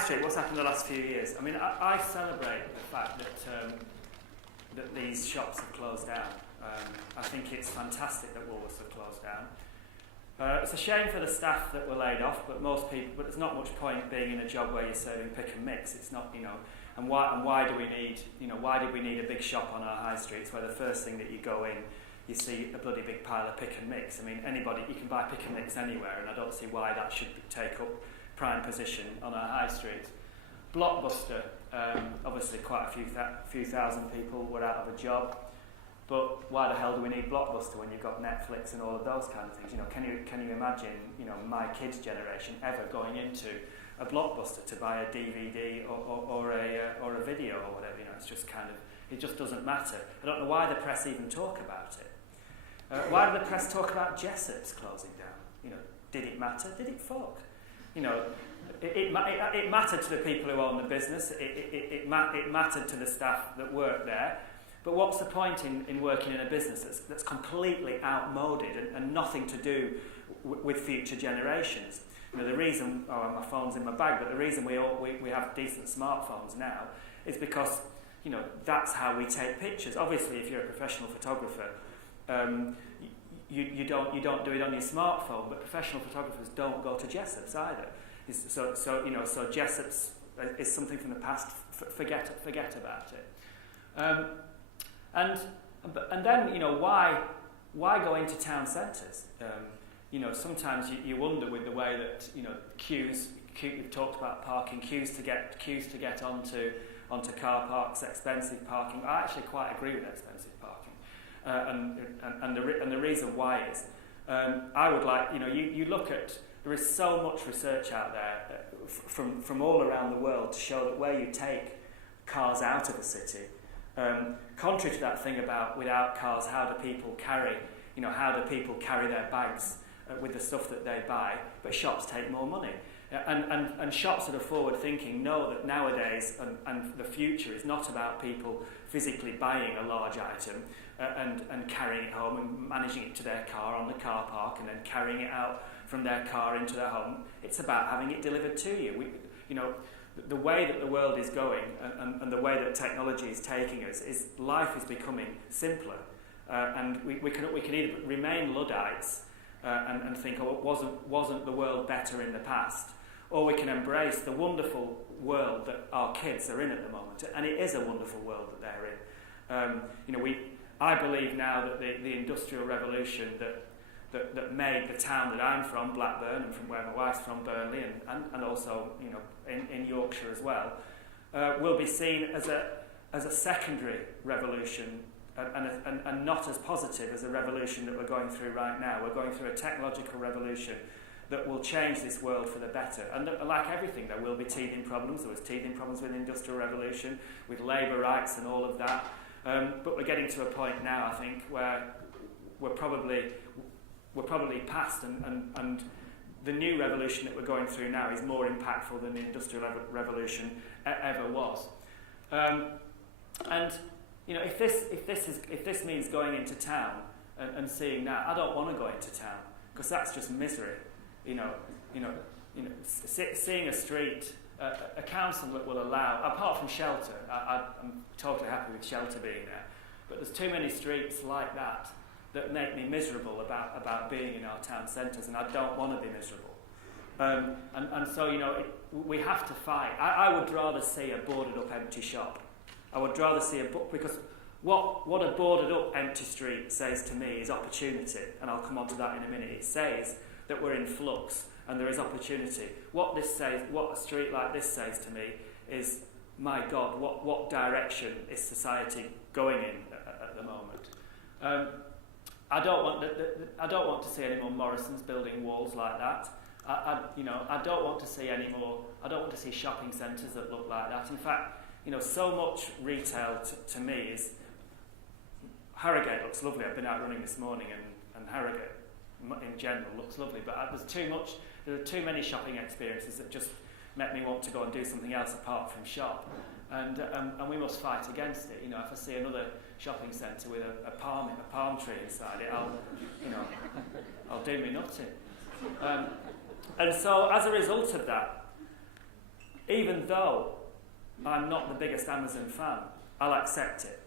street, what's happened in the last few years? I mean, I celebrate the fact that these shops have closed down. I think it's fantastic that Woolworths have closed down. It's a shame for the staff that were laid off, but there's not much point being in a job where you're serving pick and mix. It's not, and why do we need, why did we need a big shop on our high streets where the first thing that you go in, you see a bloody big pile of pick and mix? I mean, you can buy pick and mix anywhere, and I don't see why that should take up prime position on our high street. Blockbuster, obviously quite a few thousand people were out of a job. But why the hell do we need Blockbuster when you've got Netflix and all of those kind of things? Can you imagine, my kids' generation ever going into a Blockbuster to buy a DVD or a video or whatever? It's just it just doesn't matter. I don't know why the press even talk about it. Why did the press talk about Jessop's closing down? Did it matter? Did it fuck? It mattered to the people who own the business. It mattered to the staff that worked there. But what's the point in working in a business that's completely outmoded and nothing to do with future generations? The reason, my phone's in my bag, but the reason we have decent smartphones now is because, that's how we take pictures. Obviously, if you're a professional photographer, you don't do it on your smartphone, but professional photographers don't go to Jessop's either. So Jessop's is something from the past. Forget about it. And then, why go into town centres? Sometimes you wonder with the way that, you've talked about parking, queues to get onto car parks, expensive parking. I actually quite agree with expensive parking. And the reason why is, I would like, you look at, there is so much research out there from all around the world to show that where you take cars out of a city, contrary to that thing about without cars, how do people carry their bags with the stuff that they buy, but shops take more money. And shops that are forward thinking know that nowadays and the future is not about people physically buying a large item and carrying it home and managing it to their car on the car park and then carrying it out from their car into their home. It's about having it delivered to you. The way that the world is going and the way that technology is taking us is life is becoming simpler, and we can either remain Luddites and think, wasn't the world better in the past, or we can embrace the wonderful world that our kids are in at the moment, and it is a wonderful world that they're in. I believe now that the Industrial Revolution that made the town that I'm from, Blackburn, and from where my wife's from, Burnley, and also in Yorkshire as well, will be seen as a secondary revolution and not as positive as a revolution that we're going through right now. We're going through a technological revolution that will change this world for the better. And like everything, there will be teething problems. There was teething problems with the Industrial Revolution, with labour rights and all of that. But we're getting to a point now, I think, where we're probably past, and the new revolution that we're going through now is more impactful than the Industrial Revolution ever was. And if this means going into town and seeing that, I don't want to go into town because that's just misery. Seeing a street, a council that will allow, apart from shelter, I'm totally happy with shelter being there, but there's too many streets like that make me miserable about being in our town centres, and I don't want to be miserable. And so, we have to fight. I would rather see a boarded up empty shop. I would rather see because what a boarded up empty street says to me is opportunity, and I'll come on to that in a minute. It says that we're in flux and there is opportunity. What a street like this says to me is, my God, what direction is society going in at the moment? I don't want to see any more Morrisons building walls like that. I don't want to see any more. I don't want to see shopping centres that look like that. In fact, so much retail to me is. Harrogate looks lovely. I've been out running this morning, and Harrogate in general looks lovely. But there are too many shopping experiences that just make me want to go and do something else apart from shop. And we must fight against it. If I see another shopping centre with a palm tree inside it, I'll do me nutting. And so, as a result of that, even though I'm not the biggest Amazon fan, I'll accept it.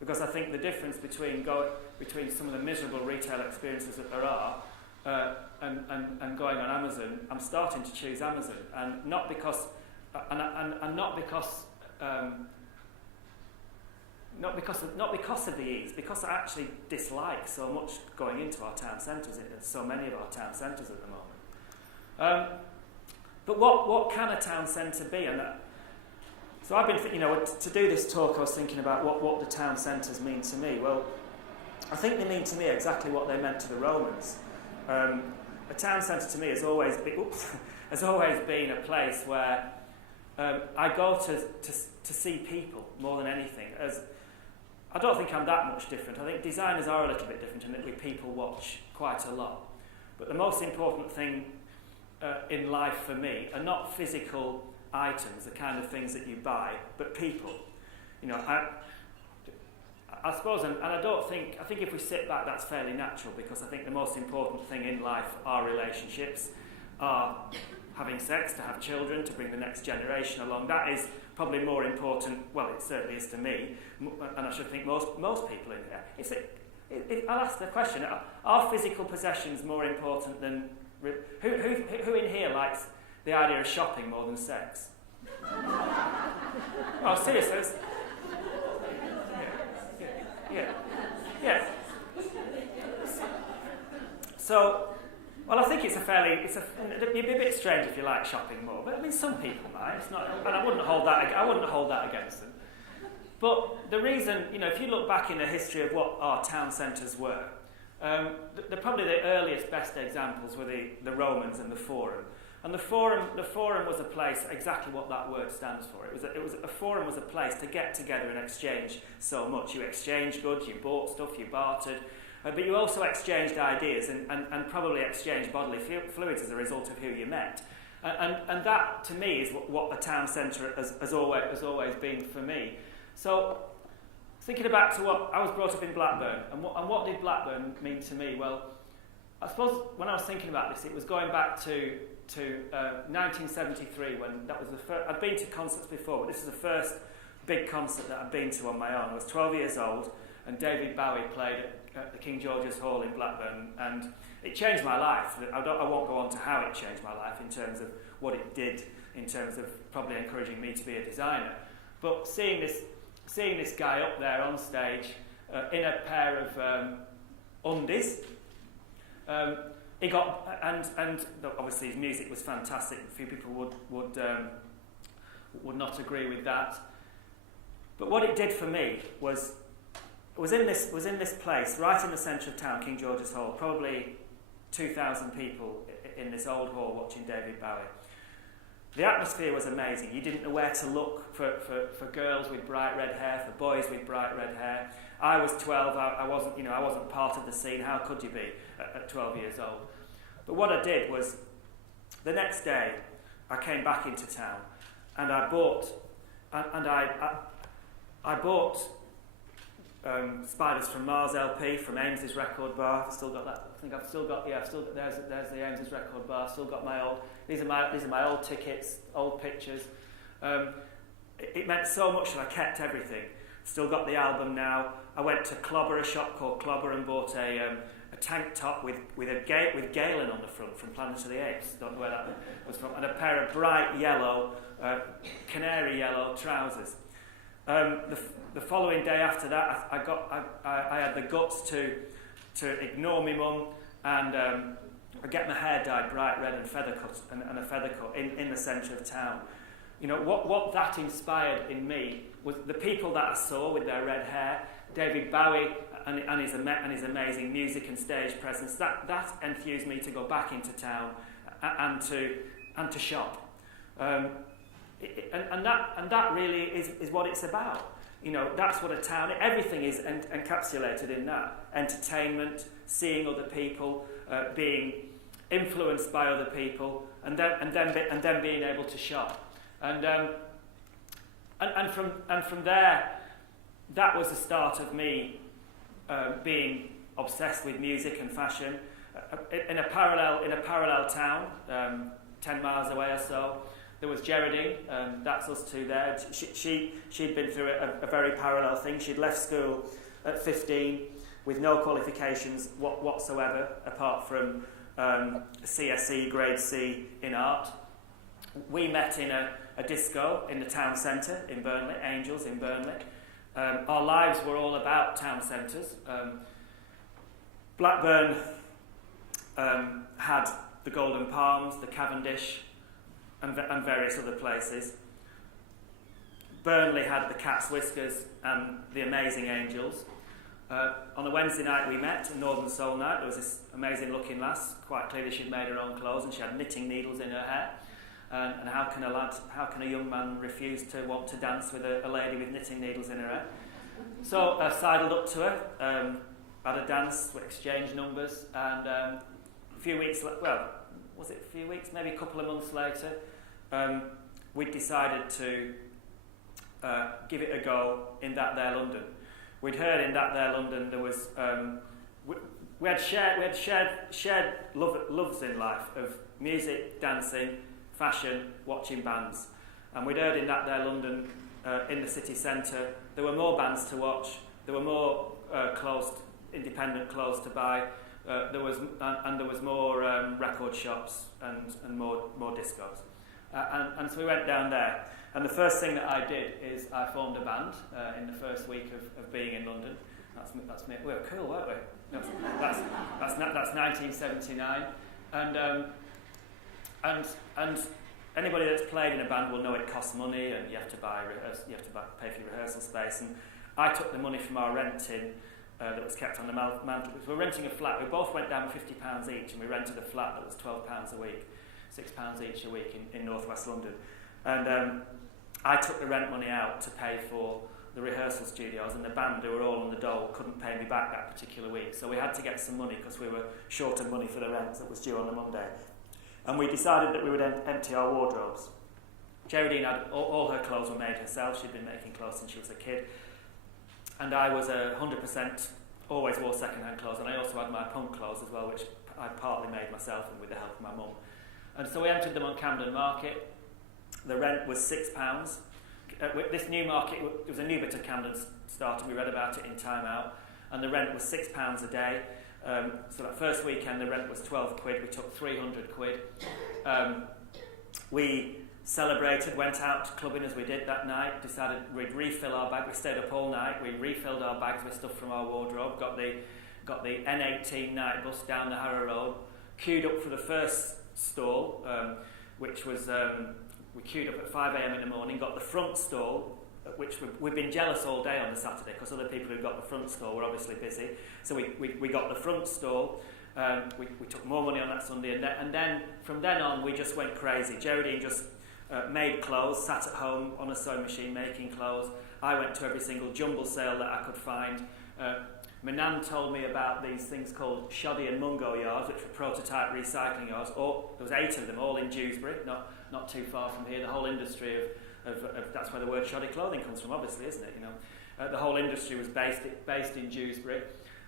Because I think the difference between some of the miserable retail experiences that there are and going on Amazon, I'm starting to choose Amazon, and not because of the ease, because I actually dislike so much going into our town centres. There's so many of our town centres at the moment. But what can a town centre be? So I've been thinking, to do this talk, I was thinking about what the town centres mean to me. Well, I think they mean to me exactly what they meant to the Romans. A town centre to me has always been a place where I go to see people more than anything. I don't think I'm that much different. I think designers are a little bit different in that we people watch quite a lot. But the most important thing in life for me are not physical items, the kind of things that you buy, but people. I suppose, and I think if we sit back, that's fairly natural, because I think the most important thing in life are relationships, are having sex, to have children, to bring the next generation along. That is probably more important, well, it certainly is to me, and I should think most people in here. I'll ask the question, are physical possessions more important than... Who in here likes the idea of shopping more than sex? Oh, seriously? Yeah. So, well, I think it'd be a bit strange if you like shopping more, but I mean, some people might. It's not, and I wouldn't hold that against them. But the reason, if you look back in the history of what our town centres were, probably the earliest, best examples were the Romans and the Forum. And the Forum was a place, exactly what that word stands for. A forum was a place to get together and exchange so much. You exchanged goods, you bought stuff, you bartered, but you also exchanged ideas and probably exchanged bodily fluids as a result of who you met. And that, to me, is what a town centre has always been for me. So, thinking back to what I was brought up in Blackburn, and what did Blackburn mean to me? Well, I suppose when I was thinking about this, it was going back to 1973, when that was the first. I'd been to concerts before, but this is the first big concert that I'd been to on my own. I was 12 years old, and David Bowie played at the King George's Hall in Blackburn, and it changed my life. I won't go on to how it changed my life in terms of what it did, in terms of probably encouraging me to be a designer. But seeing this guy up there on stage in a pair of undies. He got, and obviously his music was fantastic. A few people would not agree with that. But what it did for me was in this place, right in the centre of town, King George's Hall, probably 2,000 people in this old hall watching David Bowie. The atmosphere was amazing. You didn't know where to look for girls with bright red hair, for boys with bright red hair. I was 12. I wasn't part of the scene. How could you be at 12 years old? But what I did was, the next day, I came back into town, and I bought Spiders from Mars LP from Ames's record bar. I've still got that. I think I've still got. There's the Ames's record bar. Still got my old. These are my old tickets, old pictures. It meant so much that I kept everything. Still got the album now. I went to Clobber, a shop called Clobber, and bought a tank top with Galen on the front from Planet of the Apes. Don't know where that was from. And a pair of bright yellow, canary yellow trousers. The following day after that, I had the guts to ignore my mum and I get my hair dyed bright red and a feather cut in the centre of town. What that inspired in me was the people that I saw with their red hair, David Bowie and his amazing music and stage presence. That enthused me to go back into town and to shop. And that really is what it's about. That's what a town. Everything is encapsulated in that. Entertainment, seeing other people, being influenced by other people, and then being able to shop. And from there, that was the start of me being obsessed with music and fashion. In a parallel town, 10 miles away or so, There was Geraldine, that's us two there. She'd been through a very parallel thing. She'd left school at 15 with no qualifications whatsoever, apart from CSE, grade C in art. We met in a disco in the town centre in Burnley, Angels in Burnley. Our lives were all about town centres. Blackburn had the Golden Palms, the Cavendish, and various other places. Burnley had the Cat's Whiskers and the Amazing Angels. On a Wednesday night we met, a Northern Soul night. There was this amazing looking lass, quite clearly she'd made her own clothes and she had knitting needles in her hair. And how can a young man refuse to want to dance with a lady with knitting needles in her hair? So I sidled up to her, had a dance, we exchanged numbers, and a few weeks, maybe a couple of months later, we decided to give it a go in That There London. We'd heard in That There London there was we had shared loves in life of music, dancing, fashion, watching bands, and we'd heard in That There London in the city centre there were more bands to watch, there were more independent clothes to buy, there was more record shops and more discos, and so we went down there. And the first thing that I did is I formed a band in the first week of being in London. That's me. We were cool, weren't we? That's 1979, and anybody that's played in a band will know it costs money, and you have to pay for your rehearsal space. And I took the money from our renting that was kept on the mantle. We were renting a flat. We both went down £50 each, and we rented a flat that was £12 a week, £6 each a week in northwest London. And I took the rent money out to pay for the rehearsal studios, and the band, who were all on the dole, couldn't pay me back that particular week. So we had to get some money because we were short of money for the rent that was due on a Monday. And we decided that we would empty our wardrobes. Geraldine had all her clothes were made herself. She'd been making clothes since she was a kid. And I was 100%, always wore second-hand clothes, and I also had my punk clothes as well, which I partly made myself and with the help of my mum. And so we emptied them on Camden Market. The rent was £6. This new market, it was a new bit of Camden started, we read about it in Time Out, and the rent was £6 a day. So that first weekend the rent was 12 quid, we took 300 quid. We celebrated, went out clubbing as we did that night, decided we'd refill our bag. We stayed up all night, we refilled our bags with stuff from our wardrobe, got the N18 night bus down the Harrow Road, queued up for the first stall, which was... we queued up at 5 a.m. in the morning, got the front stall, which we'd been jealous all day on the Saturday because other people who got the front stall were obviously busy. So we got the front stall, we took more money on that Sunday, and then from then on we just went crazy. Geraldine just made clothes, sat at home on a sewing machine making clothes. I went to every single jumble sale that I could find. My nan told me about these things called shoddy and mungo yards, which were prototype recycling yards. There was 8 of them, all in Dewsbury, not too far from here. The whole industry of that's where the word shoddy clothing comes from, obviously, isn't it? You know, the whole industry was based in Dewsbury,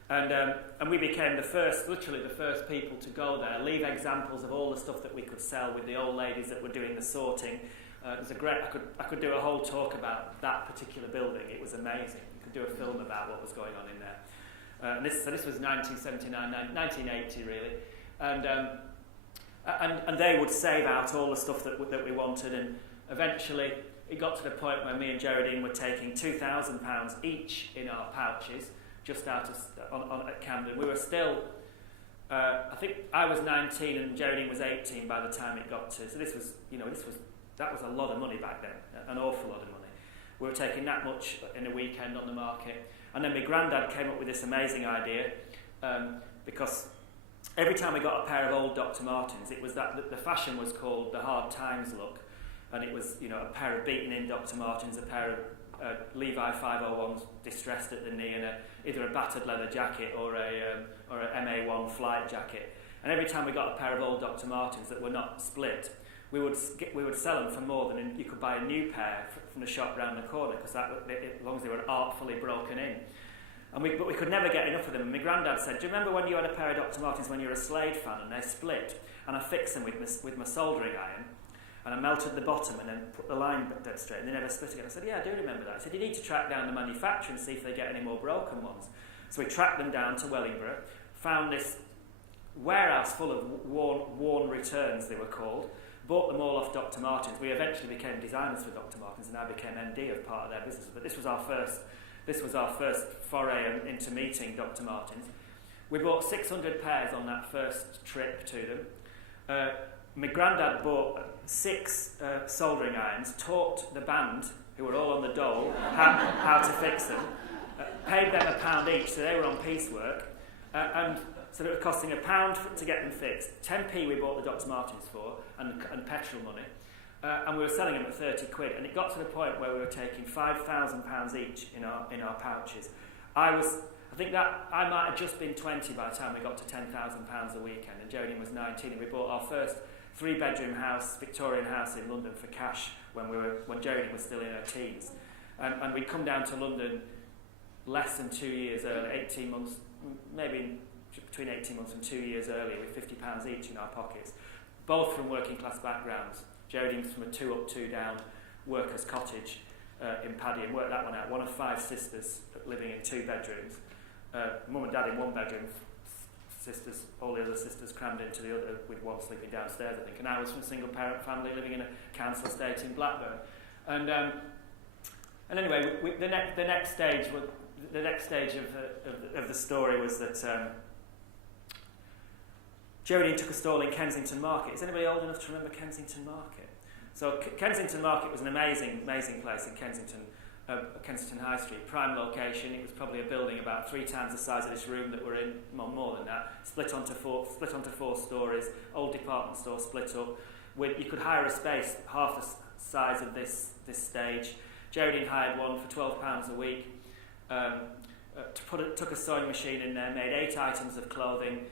and we became literally the first people to go there. Leave examples of all the stuff that we could sell with the old ladies that were doing the sorting. It was I could do a whole talk about that particular building. It was amazing. You could do a film about what was going on in there. And this was 1979, 1980 really, and they would save out all the stuff that we wanted, and eventually it got to the point where me and Geraldine were taking £2,000 each in our pouches, just out at Camden. We were still, I think I was 19 and Geraldine was 18 by the time it got to. So that was a lot of money back then, an awful lot of money. We were taking that much in a weekend on the market. And then my granddad came up with this amazing idea, because every time we got a pair of old Dr. Martens, it was that the fashion was called the Hard Times look, and it was, a pair of beaten-in Dr. Martens, a pair of Levi 501s distressed at the knee, and either a battered leather jacket or a MA1 flight jacket. And every time we got a pair of old Dr. Martens that were not split, we would sell them for more than you could buy a new pair from the shop round the corner, because as long as they were artfully broken in. But we could never get enough of them. And my granddad said, "Do you remember when you had a pair of Dr. Martens when you were a Slade fan and they split? And I fixed them with my soldering iron. and I melted the bottom and then put the line dead straight, and they never split again. I said, yeah, I do remember that. I said, you need to track down the manufacturer and see if they get any more broken ones. So we tracked them down to Wellingborough, found this warehouse full of worn returns, they were called, bought them all off Dr. Martens. We eventually became designers for Dr. Martens, and I became MD of part of their business. But this was our first foray into meeting Dr. Martens. We bought 600 pairs on that first trip to them. My granddad bought 6 soldering irons, taught the band, who were all on the dole, how to fix them, paid them £1 each, so they were on piecework, and so it was costing £1 to get them fixed. 10p we bought the Dr. Martens for, and petrol money, and we were selling them at 30 quid, and it got to the point where we were taking £5,000 each in our pouches. I think that I might have just been 20 by the time we got to £10,000 a weekend, and Jodie was 19, and we bought our first 3-bedroom house, Victorian house in London for cash when Jodie was still in her teens. And we'd come down to London less than 2 years early, 18 months, maybe between 18 months and 2 years earlier, with £50 each in our pockets, both from working class backgrounds. Jodie was from a 2 up, 2 down workers' cottage in Paddy, and worked that one out. One of 5 sisters living in 2 bedrooms. Mum and Dad in 1 bedroom, sisters, all the other sisters crammed into the other, with one sleeping downstairs, I think. And I was from a single parent family living in a council estate in Blackburn. And anyway, the next stage of the story was that Jodie took a stall in Kensington Market. Is anybody old enough to remember Kensington Market? So Kensington Market was an amazing place in Kensington High Street, prime location. It was probably a building about 3 times the size of this room that we're in, more than that. Split onto 4 stories. Old department store split up. You could hire a space half the size of this stage. Jodie hired one for £12 a week. Took a sewing machine in there, made 8 items of clothing.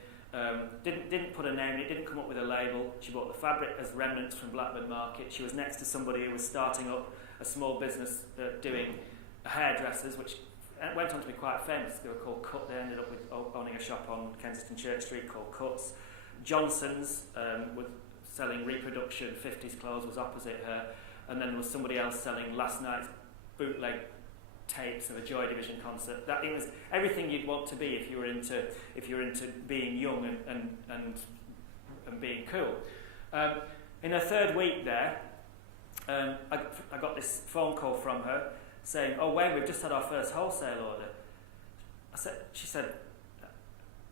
Didn't put a name in it, didn't come up with a label. She bought the fabric as remnants from Blackburn Market. She was next to somebody who was starting up a small business doing hairdressers, which went on to be quite famous. They were called Cut. They ended up with owning a shop on Kensington Church Street called Cuts. Johnson's was selling reproduction 50s clothes, was opposite her, and then there was somebody else selling last night's bootleg tapes of a Joy Division concert. That it was everything you'd want to be if you were into being young and being cool. In her 3rd week there, I got this phone call from her saying, "Oh Wayne, we've just had our first wholesale order." I said,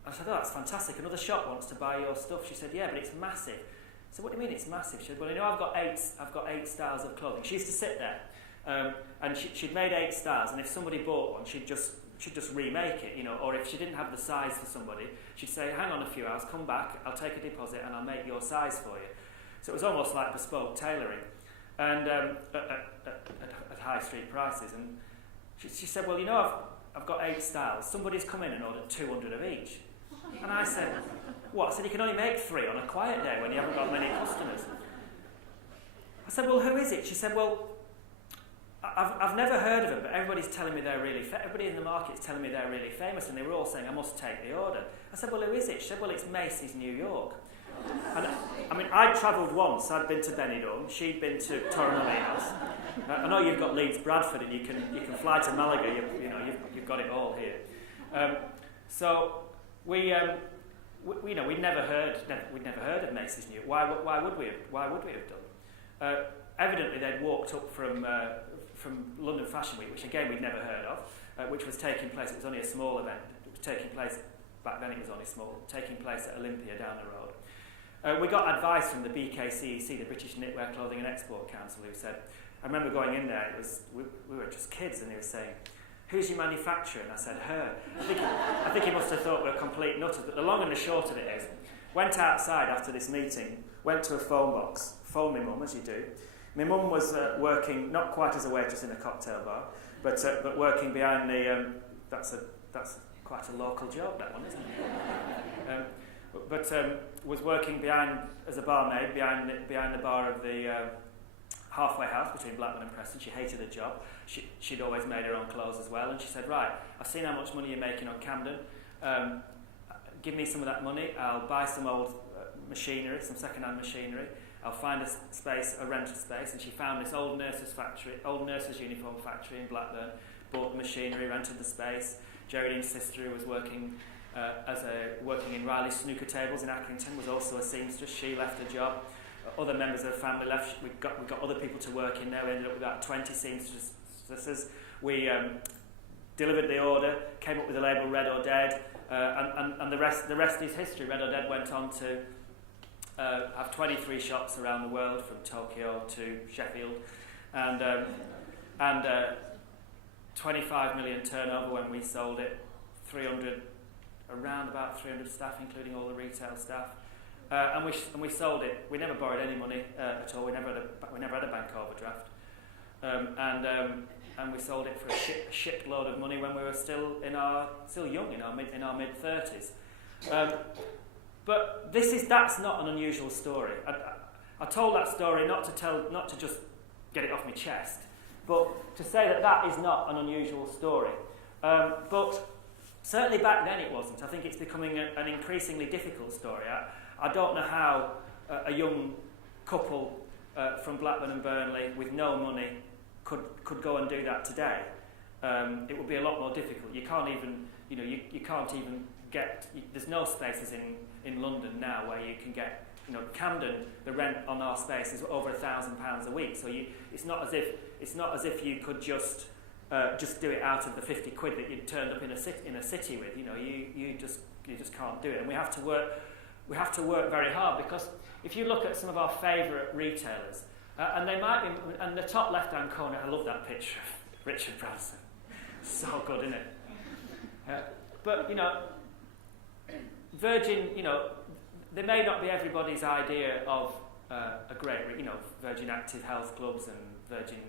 "Oh, that's fantastic. Another shop wants to buy your stuff." She said, "Yeah, but it's massive." I said, "What do you mean it's massive?" She said, "Well, I've got 8 styles of clothing." She used to sit there. And she'd made 8 styles, and if somebody bought one, she'd just remake it, or if she didn't have the size for somebody, she'd say, "Hang on a few hours, come back, I'll take a deposit and I'll make your size for you." So it was almost like bespoke tailoring, and at high street prices. And she said, "Well, I've got 8 styles. Somebody's come in and ordered 200 of each." And I said, "What?" I said, "You can only make 3 on a quiet day when you haven't got many customers." I said, "Well, who is it?" She said, "Well, I've never heard of them, but everybody's telling me they're really everybody in the market's telling me they're really famous, and they were all saying I must take the order." I said, "Well, who is it?" She said, "Well, it's Macy's New York." And I'd travelled once. I'd been to Benidorm. She'd been to Torremolinos. I know you've got Leeds Bradford, and you can fly to Malaga. You've got it all here. So we'd never heard of Macy's New York. Why would we have done? Evidently, they'd walked up from London Fashion Week, which again we'd never heard of, which was taking place. It was only a small event. It was taking place back then. It was only small. Taking place at Olympia down the road. We got advice from the BKCEC, the British Knitwear Clothing and Export Council, who said, I remember going in there. We were just kids, and they were saying, "Who's your manufacturer?" And I said, "Her." I think he must have thought we were complete nutters. But the long and the short of it is, went outside after this meeting, went to a phone box, phoned my mum, as you do. My mum was working, not quite as a waitress in a cocktail bar, but working behind the... That's quite a local job, that one, isn't it? Was working as a barmaid behind the bar of the halfway house between Blackburn and Preston. She hated the job. She'd always made her own clothes as well, and she said, "Right, I've seen how much money you're making on Camden. Give me some of that money. I'll buy some old machinery, some second-hand machinery, I'll find a rental space, and she found this old nurses' uniform factory in Blackburn, bought the machinery, rented the space. Geraldine's sister, who was working in Riley's snooker tables in Accrington, was also a seamstress. She left her job. Other members of the family left. We got other people to work in there. We ended up with about 20 seamstresses. We delivered the order, came up with the label Red or Dead, and the rest is history. Red or Dead went on to have 23 shops around the world, from Tokyo to Sheffield, and 25 million turnover when we sold it. Around about 300 staff, including all the retail staff, and we sold it. We never borrowed any money at all. We never had a bank overdraft, and we sold it for a shipload of money when we were still young, in our mid 30s. But that's not an unusual story. I told that story not to just get it off my chest, but to say that is not an unusual story. But certainly back then it wasn't. I think it's becoming an increasingly difficult story. I don't know how a young couple from Blackburn and Burnley with no money could go and do that today. It would be a lot more difficult. You can't even get. There's no spaces in London now where you can get. Camden, the rent on our space is over £1,000 a week. So it's not as if you could just do it out of the 50 quid that you'd turned up in a city with. You just can't do it, and we have to work very hard, because if you look at some of our favourite retailers, and they might be, and the top left-hand corner, I love that picture of Richard Branson. So good, isn't it? But Virgin, they may not be everybody's idea of a great, Virgin Active Health Clubs and Virgin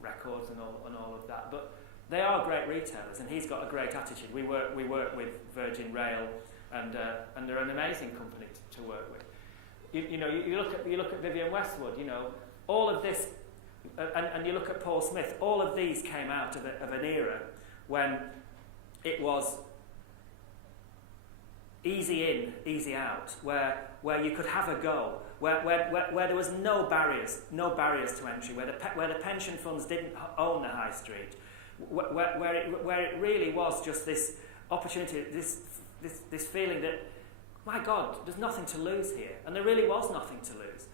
Records and all of that, but they are great retailers, and he's got a great attitude. We work with Virgin Rail, and they're an amazing company to work with. You look at Vivienne Westwood. All of this, and you look at Paul Smith. All of these came out of an era when it was easy in, easy out, where you could have a go, where there was no barriers to entry, where the pension funds didn't own the high street, where it really was just this opportunity, this feeling that, my God, there's nothing to lose here, and there really was nothing to lose,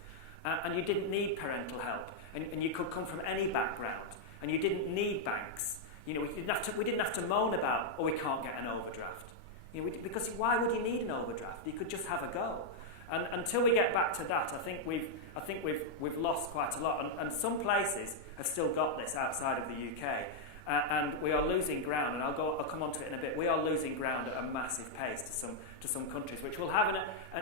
and you didn't need parental help, and you could come from any background, and you didn't need banks. We didn't have to moan about, we can't get an overdraft. Because why would you need an overdraft? You could just have a go. And until we get back to that, I think we've lost quite a lot. And some places have still got this outside of the UK, and we are losing ground. And I'll come on to it in a bit. We are losing ground at a massive pace to some countries, which will have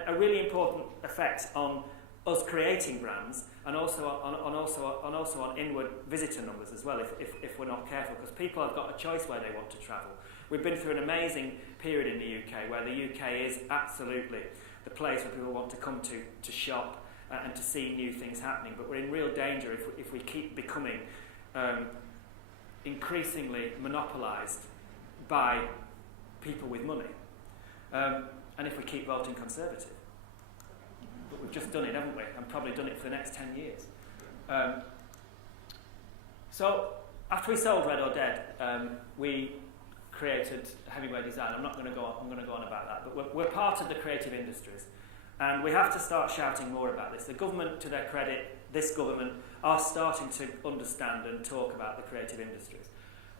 a really important effect on us creating brands, and also on inward visitor numbers as well, if we're not careful, because people have got a choice where they want to travel. We've been through an amazing period in the UK where the UK is absolutely the place where people want to come to shop and to see new things happening. But we're in real danger if we keep becoming increasingly monopolised by people with money, and if we keep voting Conservative. But we've just done it, haven't we? And probably done it for the next 10 years. So after we sold Red or Dead, we created Hemingway Design. I'm going to go on about that, but we're part of the creative industries, and we have to start shouting more about this. The government, to their credit, this government, are starting to understand and talk about the creative industries.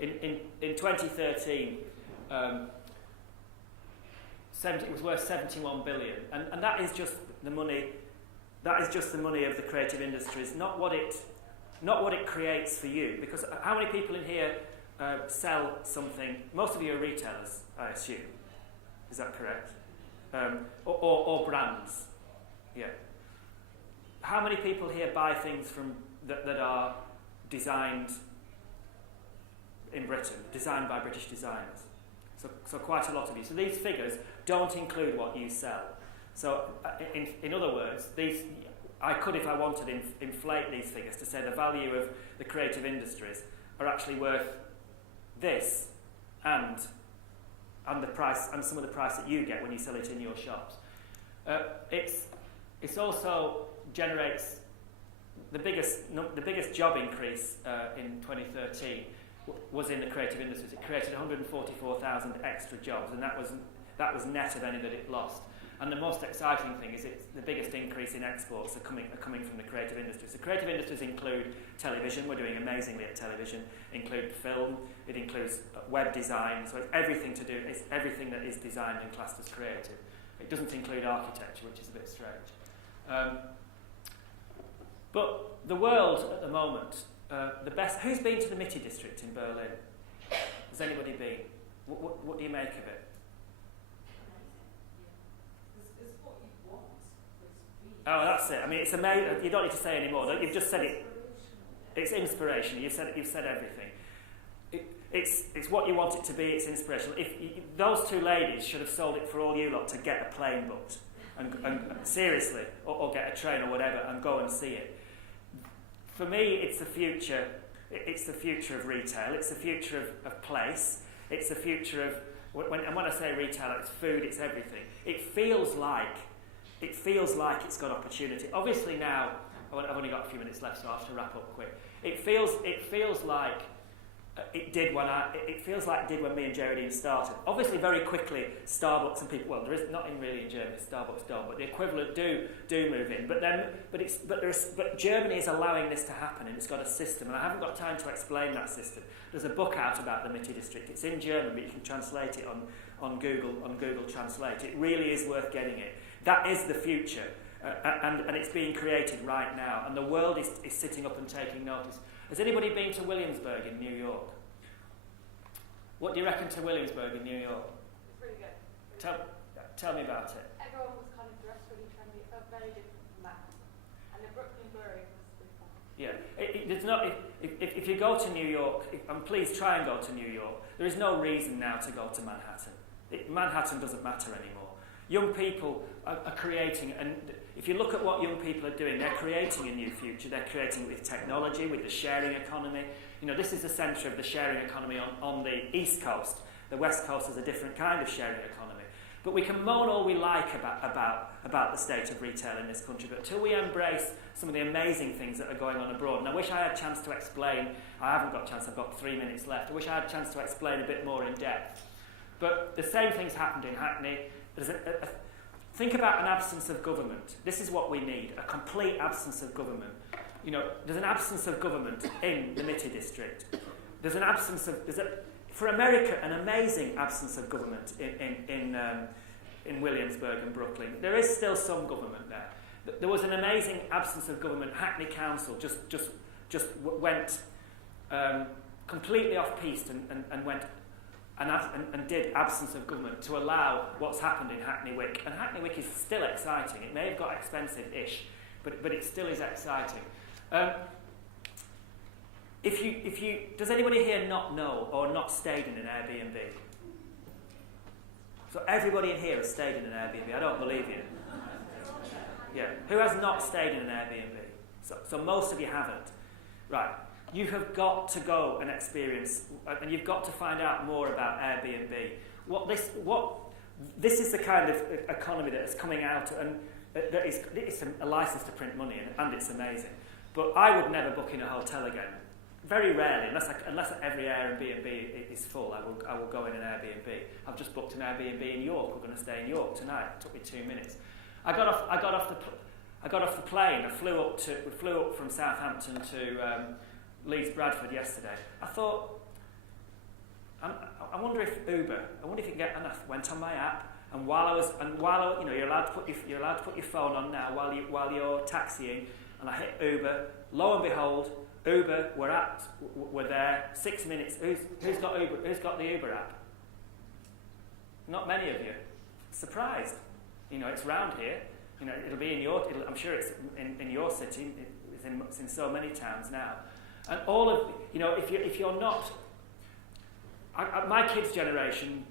In 2013, it was worth 71 billion, and that is just the money. That is just the money of the creative industries, not what it creates for you. Because how many people in here sell something? Most of you are retailers, I assume. Is that correct? Or brands? Yeah. How many people here buy things that are designed in Britain, designed by British designers? So quite a lot of you. So these figures don't include what you sell. So in other words, I could, if I wanted, inflate these figures to say the value of the creative industries are actually worth this and the price, and some of the price that you get when you sell it in your shops. It also generates the biggest job increase in 2013 was in the creative industries. It created 144,000 extra jobs, and that was net of any that it lost. And the most exciting thing is it's the biggest increase in exports are coming from the creative industries. The creative industries include television. We're doing amazingly at television. Include film. It includes web design. So it's everything to do. It's everything that is designed and classed as creative. It doesn't include architecture, which is a bit strange. But the world at the moment, the best. Who's been to the Mitte district in Berlin? Has anybody been? What do you make of it? Oh, that's it. I mean, it's amazing. You don't need to say any more. You've just said it. It's inspiration. You've said everything. It's what you want it to be. It's inspirational. Those two ladies should have sold it for all you lot to get a plane booked, and seriously, or get a train or whatever, and go and see it. For me, it's the future. It's the future of retail. It's the future of place. It's the future of when I say retail, it's food. It's everything. It feels like it's got opportunity. Obviously now, I've only got a few minutes left, so I have to wrap up quick. It feels like it did when me and Geraldine started. Obviously, very quickly, Starbucks and people. Well, there is not really in Germany. Starbucks don't, but the equivalent do move in. But Germany is allowing this to happen, and it's got a system. And I haven't got time to explain that system. There's a book out about the Mitte district. It's in German, but you can translate it on Google Translate. It really is worth getting it. That is the future, and it's being created right now, and the world is sitting up and taking notice. Has anybody been to Williamsburg in New York? What do you reckon to Williamsburg in New York? It's really good. Tell me about it. Everyone was kind of dressed really trendy. It felt very different from Manhattan. And the Brooklyn Brewery was really fun. Yeah, there's not. If you go to New York, and please try and go to New York, there is no reason now to go to Manhattan. Manhattan doesn't matter anymore. Young people are creating, and if you look at what young people are doing, they're creating a new future. They're creating with technology, with the sharing economy. You know, this is the centre of the sharing economy on the East Coast. The West Coast is a different kind of sharing economy. But we can moan all we like about the state of retail in this country, but until we embrace some of the amazing things that are going on abroad, and I wish I had a chance to explain, I haven't got a chance, I've got 3 minutes left, I wish I had a chance to explain a bit more in depth. But the same thing's happened in Hackney. Think about an absence of government. This is what we need, a complete absence of government. You know, there's an absence of government in the Mitte district. For America, an amazing absence of government in Williamsburg and Brooklyn. There is still some government there. There was an amazing absence of government. Hackney Council just went completely off-piste and went and did absence of government to allow what's happened in Hackney Wick. And Hackney Wick is still exciting. It may have got expensive-ish, but it still is exciting. Does anybody here not know or not stayed in an Airbnb? So everybody in here has stayed in an Airbnb. I don't believe you. Yeah. Who has not stayed in an Airbnb? So most of you haven't. Right. You have got to go and experience, and you've got to find out more about Airbnb. This is the kind of economy that is coming out, and it's a license to print money, and it's amazing. But I would never book in a hotel again. Very rarely, unless every Airbnb is full, I will go in an Airbnb. I've just booked an Airbnb in York. We're going to stay in York tonight. It took me 2 minutes. I got off the plane. We flew up from Southampton to Leeds Bradford yesterday. I thought, I wonder if you can get. And I went on my app, and you're allowed to put your phone on now while you're taxiing, and I hit Uber. Lo and behold, Uber, we're there. 6 minutes. Who's got Uber? Who's got the Uber app? Not many of you. Surprised. You know, it's round here. You know, it'll be I'm sure it's in your city. It's in so many towns now. And all of, you know, if you're not, my kids' generation,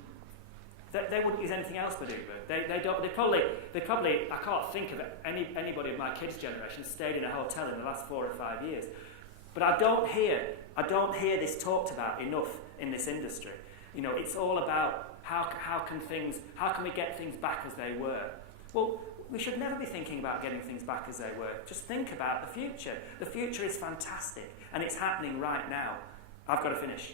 they wouldn't use anything else but Uber. They probably, I can't think of anybody of my kids' generation stayed in a hotel in the last 4 or 5 years. But I don't hear this talked about enough in this industry. You know, it's all about how can we get things back as they were. Well, we should never be thinking about getting things back as they were. Just think about the future. The future is fantastic, and it's happening right now. I've got to finish.